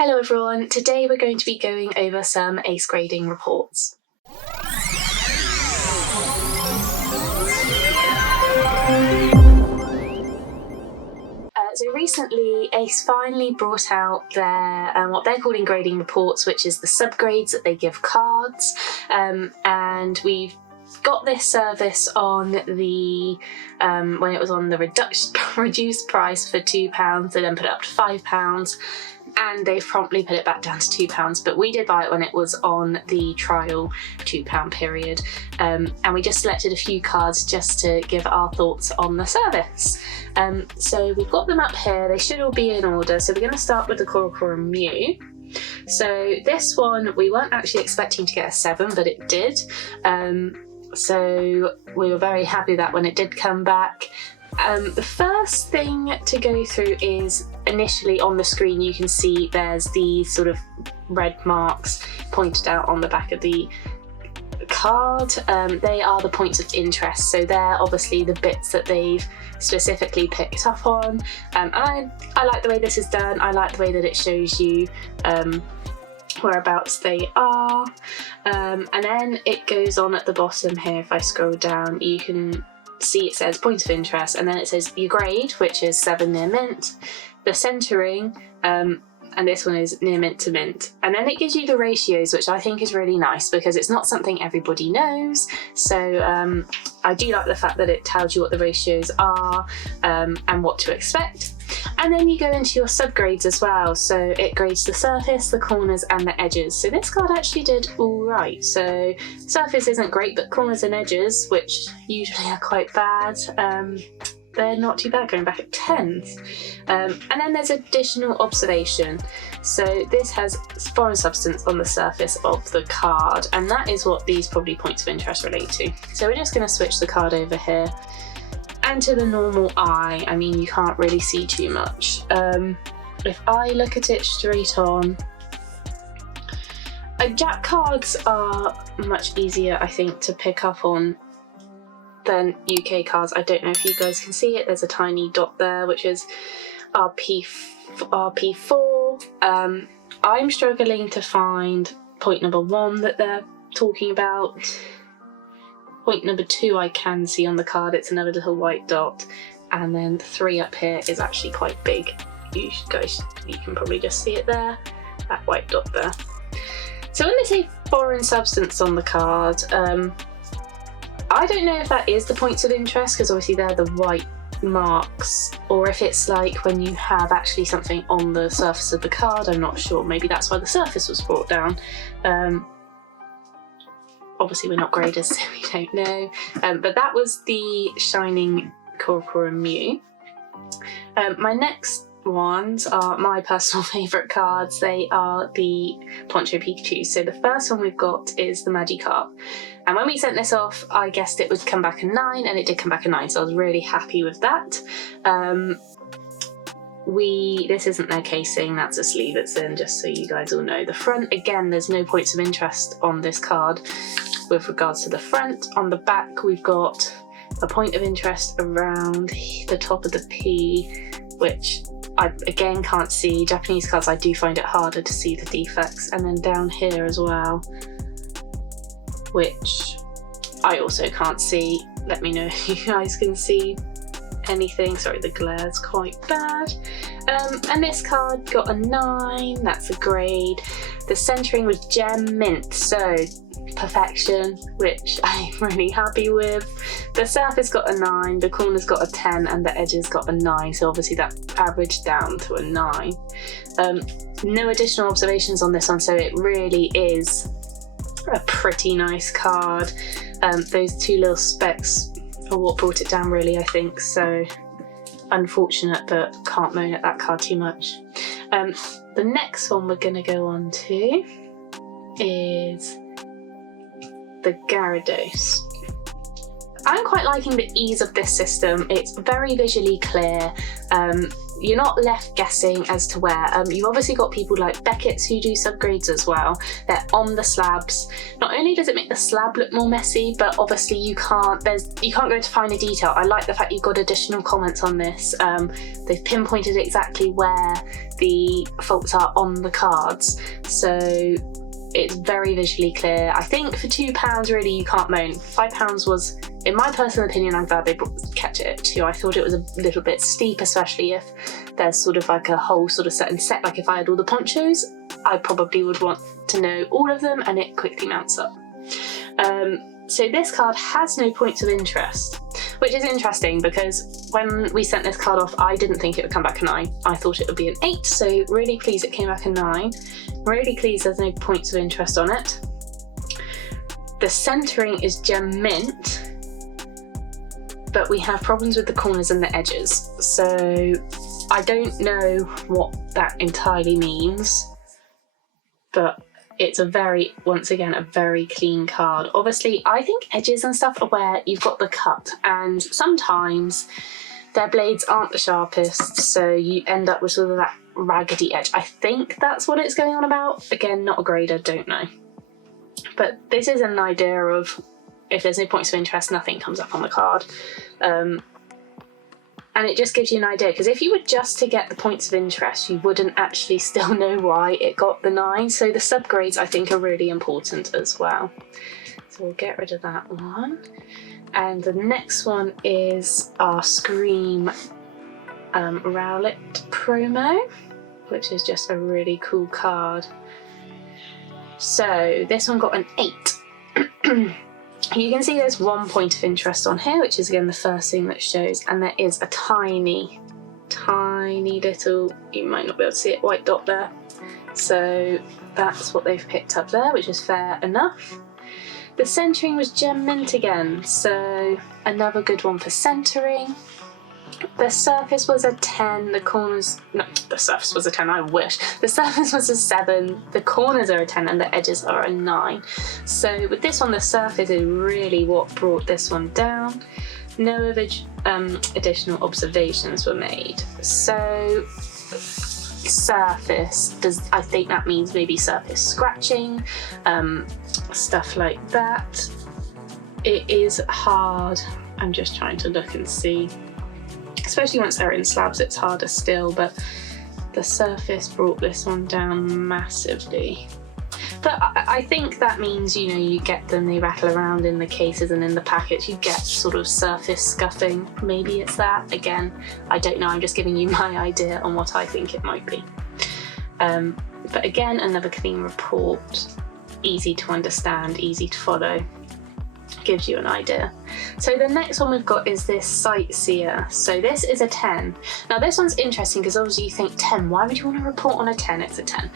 Hello everyone, today we're going to be going over some ACE grading reports. So recently ACE finally brought out their what they're calling grading reports, which is the subgrades that they give cards, and we've got this service on the when it was on the reduced price for £2, they then put it up to £5, and they've promptly put it back down to £2, but we did buy it when it was on the trial £2 period, and we just selected a few cards just to give our thoughts on the service. So we've got them up here, they should all be in order, so we're going to start with the Corocoro Mew. So this one we weren't actually expecting to get a 7, but it did. So we were very happy that when it did come back. The first thing to go through is initially on the screen you can see there's these sort of red marks pointed out on the back of the card. They are the points of interest, so they're obviously the bits that they've specifically picked up on. And I like the way this is done. I like the way that it shows you whereabouts they are, and then it goes on at the bottom here. If I scroll down you can see it says points of interest, and then it says your grade, which is 7 near mint, the centering, and this one is near mint to mint, and then it gives you the ratios, which I think is really nice because it's not something everybody knows. So I do like the fact that it tells you what the ratios are and what to expect. And then you go into your subgrades as well, so it grades the surface, the corners and the edges. So this card actually did alright. So surface isn't great, but corners and edges, which usually are quite bad, they're not too bad, going back at 10s. And then there's additional observation. So this has foreign substance on the surface of the card, and that is what these probably points of interest relate to. So we're just going to switch the card over here. And to the normal eye, I mean, you can't really see too much. If I look at it straight on, Jack cards are much easier, I think, to pick up on than UK cards. I don't know if you guys can see it. There's a tiny dot there, which is RP4. I'm struggling to find point number 1 that they're talking about. Point number 2 I can see on the card, it's another little white dot, and then 3 up here is actually quite big. You can probably just see it there, that white dot there. So when they say foreign substance on the card, I don't know if that is the points of interest, because obviously they're the white marks, or if it's like when you have actually something on the surface of the card. I'm not sure, maybe that's why the surface was brought down. Obviously we're not graders, so we don't know, but that was the Shining Corocoro Mew. My next ones are my personal favourite cards. They are the Poncho Pikachu. So the first one we've got is the Magikarp, and when we sent this off I guessed it would come back a 9, and it did come back a 9, so I was really happy with that. This isn't their casing, that's a sleeve it's in, just so you guys all know. The front, again, there's no points of interest on this card with regards to the front. On the back we've got a point of interest around the top of the P, which I again can't see. Japanese cards I do find it harder to see the defects, and then down here as well, which I also can't see. Let me know if you guys can see anything. Sorry, the glare's quite bad. And this card got a 9, that's a grade. The centering was gem mint, so perfection, which I'm really happy with. The surface got a 9, the corners got a 10, and the edges got a 9, so obviously that averaged down to a 9. No additional observations on this one, so it really is a pretty nice card. Those 2 little specks are what brought it down really, I think, so unfortunate, but can't moan at that card too much. The next one we're going to go on to is the Gyarados. I'm quite liking the ease of this system. It's very visually clear. You're not left guessing as to where. You've obviously got people like Beckett's who do subgrades as well. They're on the slabs. Not only does it make the slab look more messy, but obviously you can't go into finer detail. I like the fact you've got additional comments on this. They've pinpointed exactly where the faults are on the cards. So it's very visually clear. I think for £2 really you can't moan. £5 was, in my personal opinion, I'm glad they kept it at 2. I thought it was a little bit steep, especially if there's sort of like a whole sort of certain set. Like if I had all the ponchos, I probably would want to know all of them, and it quickly mounts up. So this card has no points of interest, which is interesting because when we sent this card off, I didn't think it would come back a 9. I thought it would be an 8, so really pleased it came back a 9. Really pleased there's no points of interest on it. The centering is gem mint, but we have problems with the corners and the edges. So I don't know what that entirely means, but it's once again, a very clean card. Obviously, I think edges and stuff are where you've got the cut, and sometimes their blades aren't the sharpest, so you end up with sort of that raggedy edge. I think that's what it's going on about. Again, not a grader, don't know. But this is an idea of if there's no points of interest, nothing comes up on the card. And it just gives you an idea, because if you were just to get the points of interest, you wouldn't actually still know why it got the 9. So the subgrades, I think, are really important as well. So we'll get rid of that one. And the next one is our Scream Rowlet promo, which is just a really cool card. So this one got an 8. You can see there's 1 point of interest on here, which is again the first thing that shows, and there is a tiny little, you might not be able to see it, white dot there. So that's what they've picked up there, which is fair enough. The centering was gem mint again, so another good one for centering. The surface was a 10, the corners, no, the surface was a 10, I wish. The surface was a 7, the corners are a 10, and the edges are a 9. So with this one, the surface is really what brought this one down. No additional observations were made. So surface, I think that means maybe surface scratching, stuff like that. It is hard. I'm just trying to look and see. Especially once they're in slabs, it's harder still, but the surface brought this one down massively. But I think that means, you know, you get them, they rattle around in the cases and in the packets, you get sort of surface scuffing. Maybe it's that. Again, I don't know, I'm just giving you my idea on what I think it might be. But again, another clean report, easy to understand, easy to follow. Gives you an idea. So the next one we've got is this Sightseer. So this is a 10. Now this one's interesting because obviously you think 10, why would you want to report on a 10? It's a 10.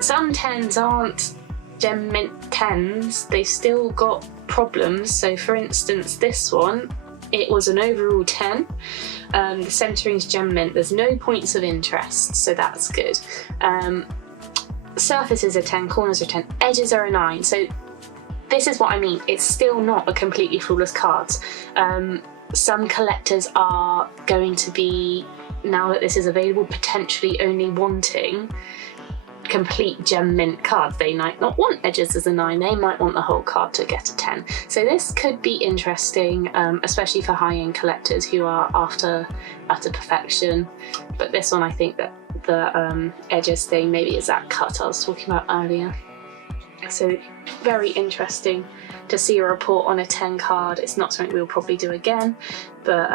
Some 10s aren't gem mint 10s, they've still got problems. So for instance, this one, it was an overall 10. The centering's gem mint, there's no points of interest, so that's good. Surface is a 10, corners are 10, edges are a 9. So this is what I mean, it's still not a completely flawless card. Some collectors are going to be, now that this is available, potentially only wanting complete gem mint cards. They might not want edges as a 9, they might want the whole card to get a 10. So this could be interesting, especially for high-end collectors who are after perfection. But this one, I think that the edges thing maybe is that cut I was talking about earlier. So very interesting to see a report on a 10 card. It's not something we'll probably do again, but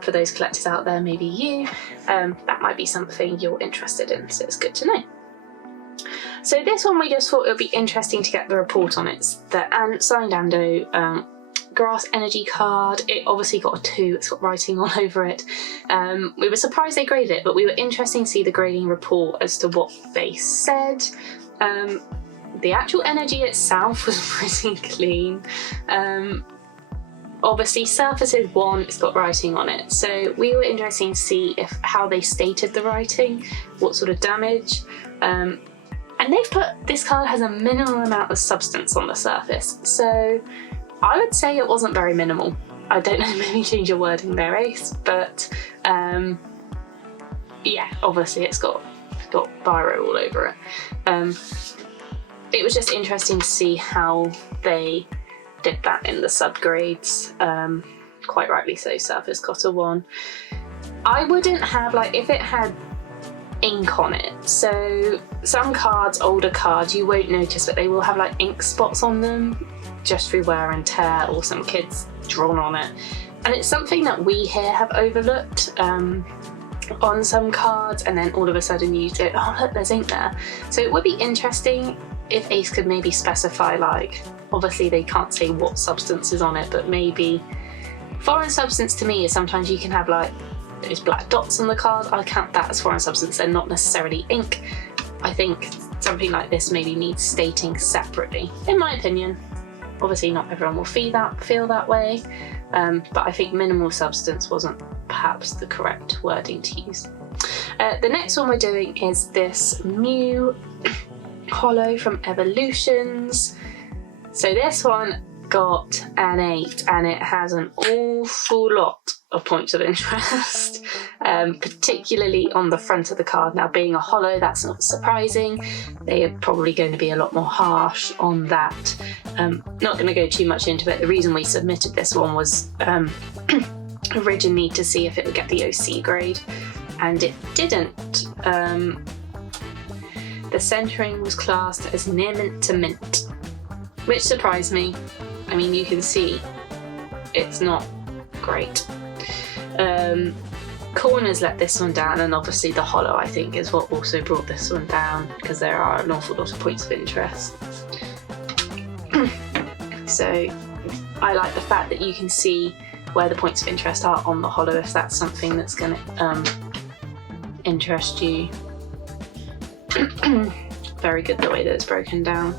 for those collectors out there, maybe you, that might be something you're interested in, so it's good to know. So this one we just thought it would be interesting to get the report on. It's the Signando Grass Energy card. It obviously got a 2, it's got writing all over it. We were surprised they graded it, but we were interested to see the grading report as to what they said. The actual energy itself was pretty clean. Obviously surface is 1, it's got writing on it. So we were interested to see how they stated the writing, what sort of damage. And they've put, this card has a minimal amount of substance on the surface. So I would say it wasn't very minimal. I don't know, maybe change your wording there, Ace, but yeah, obviously it's got biro all over it. It was just interesting to see how they did that in the subgrades. Quite rightly so, Surface Cotter 1. I wouldn't have, like, if it had ink on it, so some cards, older cards, you won't notice, but they will have like ink spots on them just through wear and tear, or some kids drawn on it, and it's something that we here have overlooked on some cards, and then all of a sudden you go, oh look, there's ink there. So it would be interesting if Ace could maybe specify, like, obviously they can't say what substance is on it, but maybe foreign substance to me is sometimes you can have like those black dots on the card. I count that as foreign substance, they're not necessarily ink. I think something like this maybe needs stating separately, in my opinion. Obviously not everyone will feel that way, but I think minimal substance wasn't perhaps the correct wording to use. The next one we're doing is this Mew Holo from Evolutions. So this one got an 8, and it has an awful lot of points of interest, particularly on the front of the card. Now, being a holo, that's not surprising. They are probably going to be a lot more harsh on that. Not going to go too much into it. The reason we submitted this one was originally to see if it would get the OC grade, and it didn't. The centering was classed as near mint to mint, which surprised me. I mean, you can see it's not great. Corners let this one down, and obviously the holo, I think, is what also brought this one down, because there are an awful lot of points of interest. So I like the fact that you can see where the points of interest are on the holo, if that's something that's going to interest you. Very good the way that it's broken down.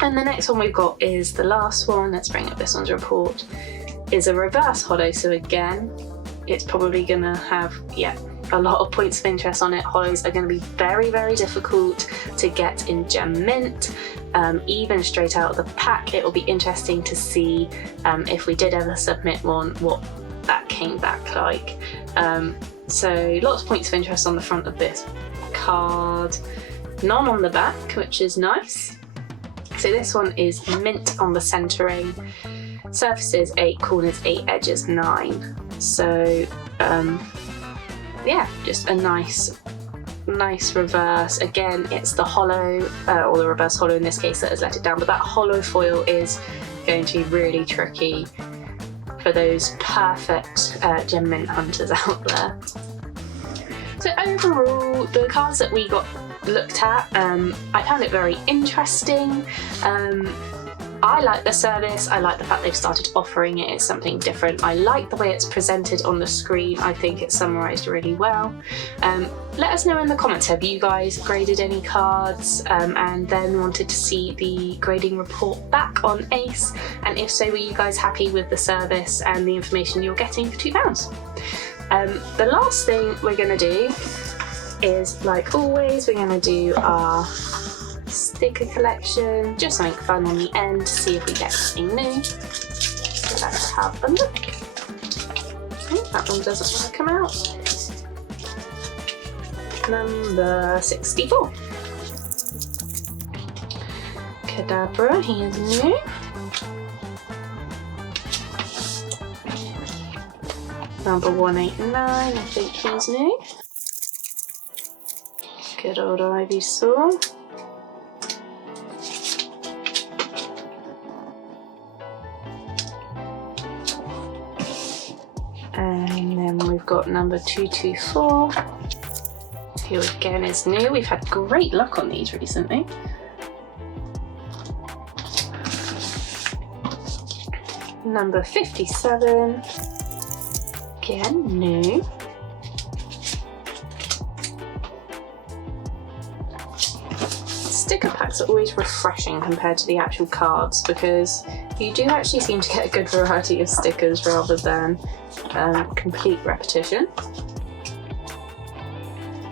And the next one we've got is the last one. Let's bring up this one's report. Is a reverse holo, so again it's probably gonna have a lot of points of interest on it. Holos are going to be very, very difficult to get in Gem Mint, even straight out of the pack. It will be interesting to see if we did ever submit one, what that came back like. So lots of points of interest on the front of this card, none on the back, which is nice. So this one is mint on the centering, surfaces 8, corners 8, edges 9. So yeah, just a nice reverse. Again, it's the holo, or the reverse holo in this case, that has let it down, but that holo foil is going to be really tricky for those perfect Gem Mint hunters out there. So overall, the cards that we got looked at, I found it very interesting. I like the service, I like the fact they've started offering it, it's something different. I like the way it's presented on the screen, I think it's summarised really well. Let us know in the comments, have you guys graded any cards and then wanted to see the grading report back on Ace? And if so, were you guys happy with the service and the information you're getting for £2? The last thing we're going to do is, like always, we're going to do our sticker collection, just something fun on the end to see if we get anything new. So let's have a look. Oh, that one doesn't want to come out. Number 64. Kadabra, he is new. Number 189, I think he's new. Good old Ivysaur. And then we've got number 224, who again is new. We've had great luck on these recently. Number 57, again new. Sticker packs are always refreshing compared to the actual cards, because you do actually seem to get a good variety of stickers rather than complete repetition.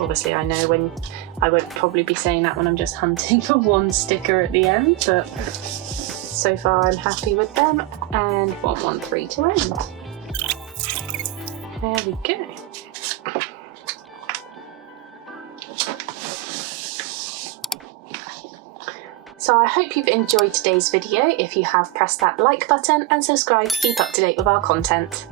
Obviously I know when I won't probably be saying that when I'm just hunting for one sticker at the end, but so far I'm happy with them, and 113 to end. There we go. So I hope you've enjoyed today's video. If you have, press that like button and subscribe to keep up to date with our content.